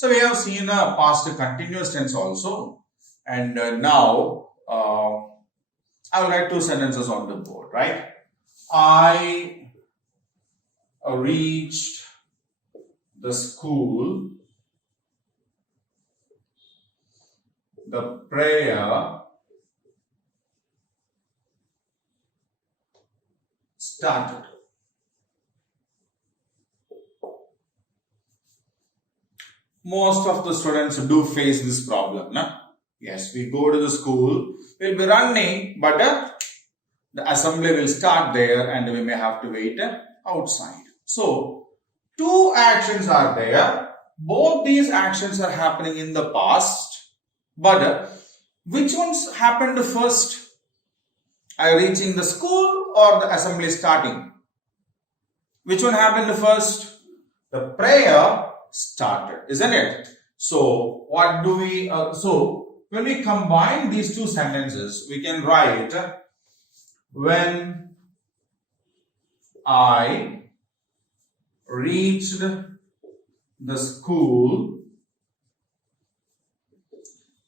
So we have seen a past continuous tense also, and now I will write two sentences on the board, right? I reached the school. The prayer started. Most of the students do face this problem. No? Yes, we go to the school, we'll be running, but the assembly will start there and we may have to wait outside. So, two actions are there. Both these actions are happening in the past, but which ones happened first? Are you reaching the school or the assembly starting? Which one happened first? The prayer started, isn't it? So, what do we, when we combine these two sentences, we can write, when I reached the school,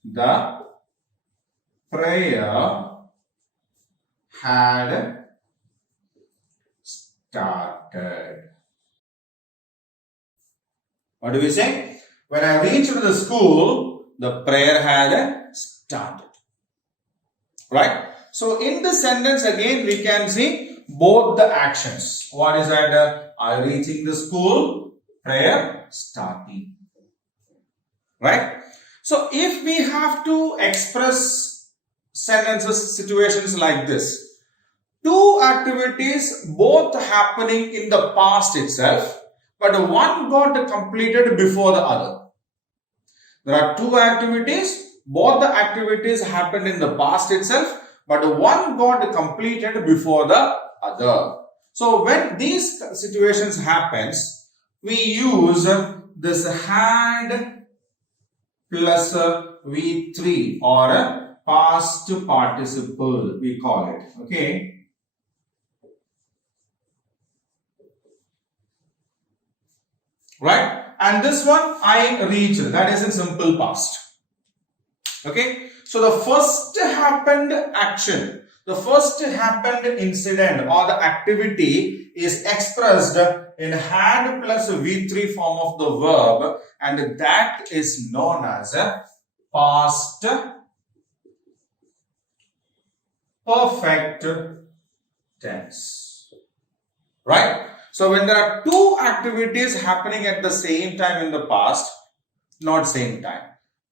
the prayer had started. What do we say? When I reached the school, the prayer had started. Right? So, in the sentence again, we can see both the actions. What is that? I reaching the school, prayer starting. Right? So, if we have to express sentences, situations like this, two activities both happening in the past itself, but one got completed before the other. There are two activities, both the activities happened in the past itself, but one got completed before the other. So when these situations happens, we use this had plus V3 or a past participle, we call it. Okay. Right? And this one, I reached, that is in simple past. Okay? So the first happened action, the first happened incident or the activity is expressed in had plus V3 form of the verb, and that is known as a past perfect tense. Right? So when there are two activities happening at the same time in the past, not same time.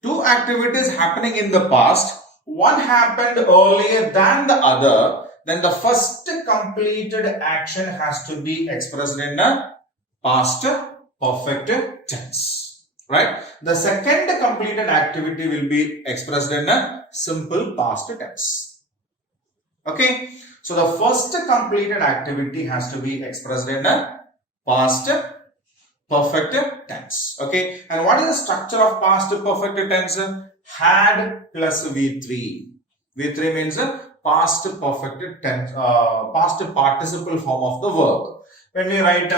Two activities happening in the past, one happened earlier than the other, then the first completed action has to be expressed in a past perfect tense. Right? The second completed activity will be expressed in a simple past tense. Okay? So the first completed activity has to be expressed in a past perfect tense. Okay. And what is the structure of past perfect tense? Had plus V3. V3 means past perfect tense, past participle form of the verb. When we write,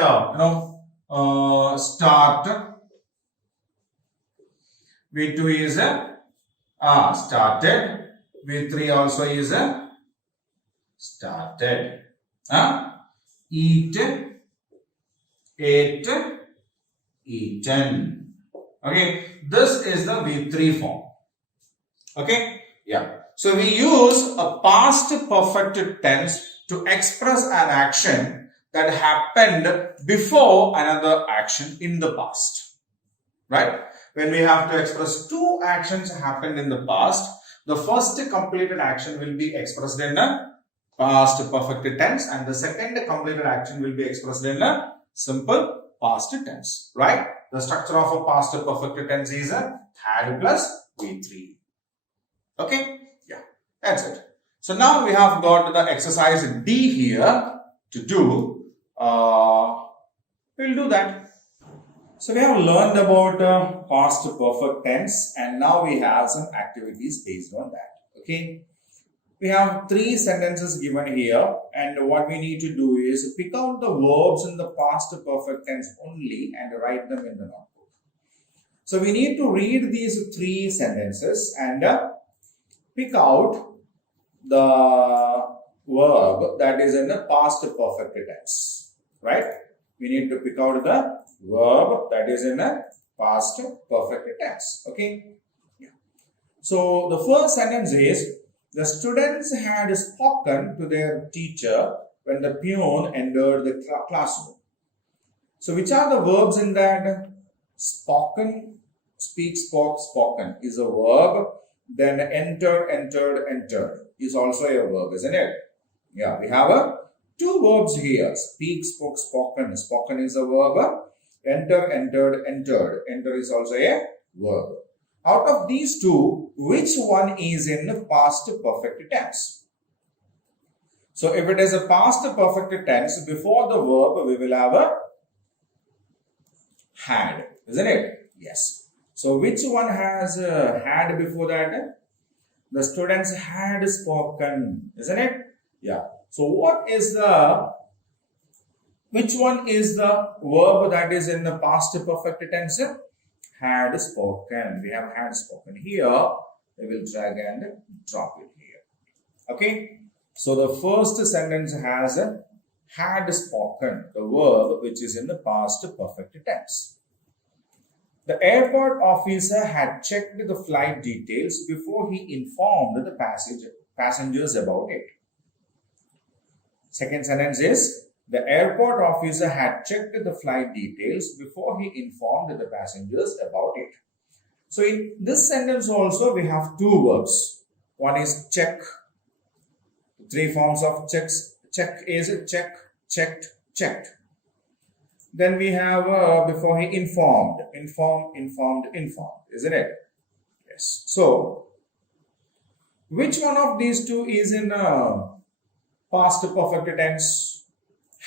start, V2 is started. V3 also is started. Eat, ate, eaten. Okay, this is the V3 form. Okay, yeah. So we use a past perfect tense to express an action that happened before another action in the past. Right? When we have to express two actions happened in the past, the first completed action will be expressed in a past perfect tense and the second completed action will be expressed in a simple past tense, right? The structure of a past perfect tense is a had plus V3. Okay? Yeah, that's it. So now we have got the exercise D here to do. We'll do that. So we have learned about past perfect tense and now we have some activities based on that. Okay? We have three sentences given here and what we need to do is pick out the verbs in the past perfect tense only and write them in the notebook. So we need to read these three sentences and pick out the verb that is in the past perfect tense, right? We need to pick out the verb that is in the past perfect tense, okay? Yeah. So the first sentence is, the students had spoken to their teacher when the peon entered the classroom. So which are the verbs in that? Spoken, speak, spoke, spoken is a verb. Then enter, entered, entered is also a verb, isn't it? Yeah, we have two verbs here. Speak, spoke, spoken. Spoken is a verb. Enter, entered, entered. Enter is also a verb. Out of these two, which one is in the past perfect tense? So if it is a past perfect tense, before the verb, we will have a had, isn't it? Yes. So which one has had before that? The students had spoken, isn't it? Yeah. So which one is the verb that is in the past perfect tense? Had spoken. We have had spoken. Here, we will drag and drop it here. Okay. So the first sentence has had spoken, the verb which is in the past perfect tense. The airport officer had checked the flight details before he informed the passengers about it. Second sentence is, the airport officer had checked the flight details before he informed the passengers about it. So in this sentence also we have two verbs. One is check. Three forms of checks. Check is check, checked, checked. Then we have before he informed, informed, isn't it? Yes. So, which one of these two is in past perfect tense?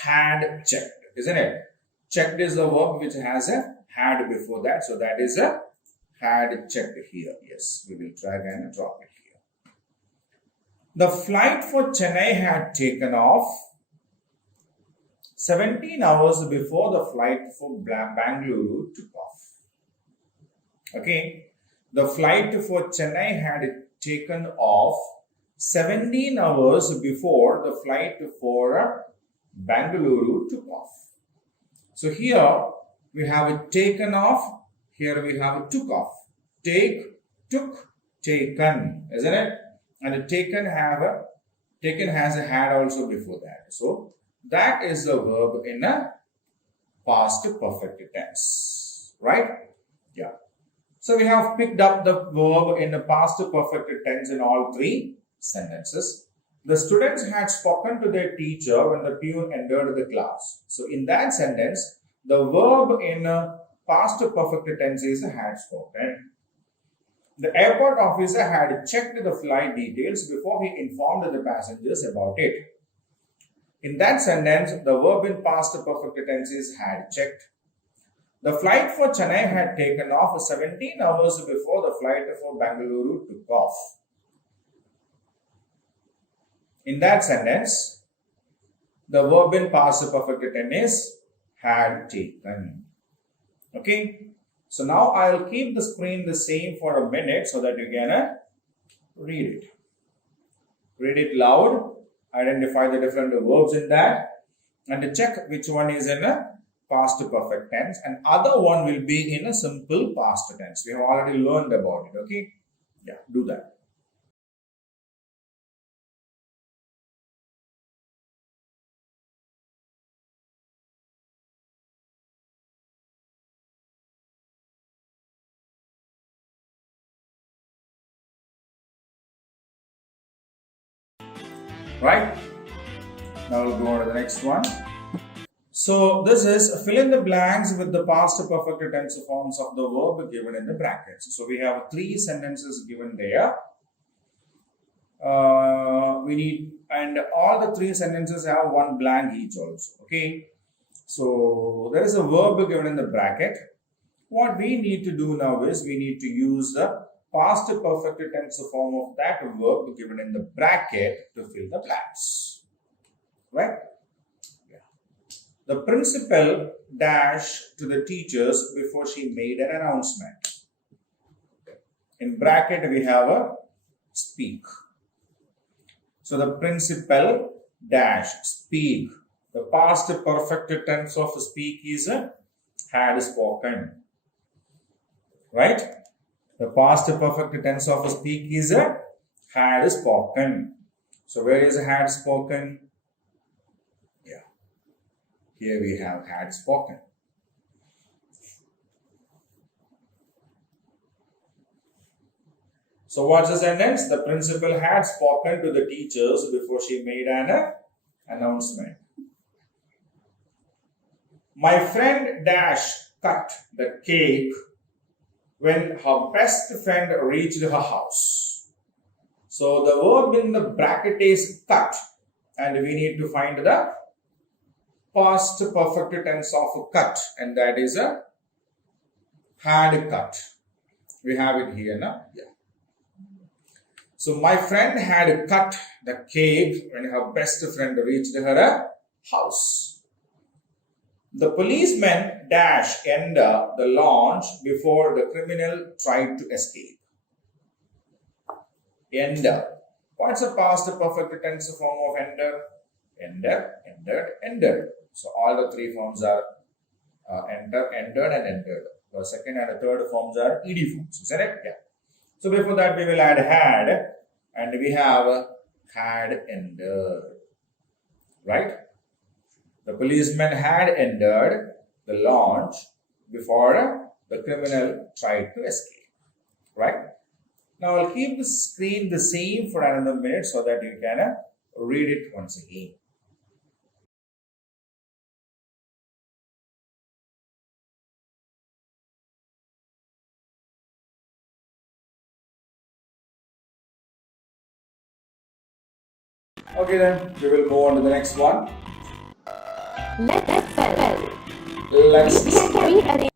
Had checked, isn't it? Checked is a verb which has a had before that. So, that is a had checked here. Yes, we will drag and drop it here. The flight for Chennai had taken off 17 hours before the flight for Bangalore took off. Okay. The flight for Chennai had taken off 17 hours before the flight for Bangalore took off. So here we have it taken off. Here we have it took off. Take, took, taken, isn't it? And taken has a had also before that. So that is the verb in a past perfect tense, right? Yeah. So we have picked up the verb in the past perfect tense in all three sentences. The students had spoken to their teacher when the peon entered the class. So in that sentence, the verb in past perfect tense is had spoken. The airport officer had checked the flight details before he informed the passengers about it. In that sentence, the verb in past perfect tense is had checked. The flight for Chennai had taken off 17 hours before the flight for Bangalore took off. In that sentence, the verb in past perfect tense is had taken. Okay. So now I'll keep the screen the same for a minute so that you can read it. Read it loud. Identify the different verbs in that and check which one is in a past perfect tense and other one will be in a simple past tense. We have already learned about it. Okay. Yeah. Do that. Right? Now we'll go on to the next one. So this is fill in the blanks with the past perfect tense forms of the verb given in the brackets. So we have three sentences given there. And all the three sentences have one blank each also. Okay. So there is a verb given in the bracket. What we need to do now is we need to use the past perfect tense form of that verb given in the bracket to fill the blanks. Right? Yeah. The principal dashed to the teachers before she made an announcement. In bracket we have a speak. So the principal dash speak. The past perfect tense of speak is had spoken. Right? The past perfect tense of speak is had spoken. So where is had spoken? Yeah. Here we have had spoken. So what's the sentence? The principal had spoken to the teachers before she made an announcement. My friend dash cut the cake when her best friend reached her house. So the verb in the bracket is cut, and we need to find the past perfect tense of cut, and that is a had cut. We have it here now. Yeah. So my friend had cut the cake when her best friend reached her house. The policeman dash enter the launch before the criminal tried to escape. Enter. What's the past perfect tense form of enter? Enter, entered, entered. So all the three forms are enter, entered, and entered. The second and the third forms are ed forms. Isn't it? Yeah. So before that we will add had, and we have had entered. Right? The policeman had entered the launch before the criminal tried to escape. Right? Now I'll keep the screen the same for another minute so that you can read it once again. Okay, then we will move on to the next one. Let's spell. Let's We can carry an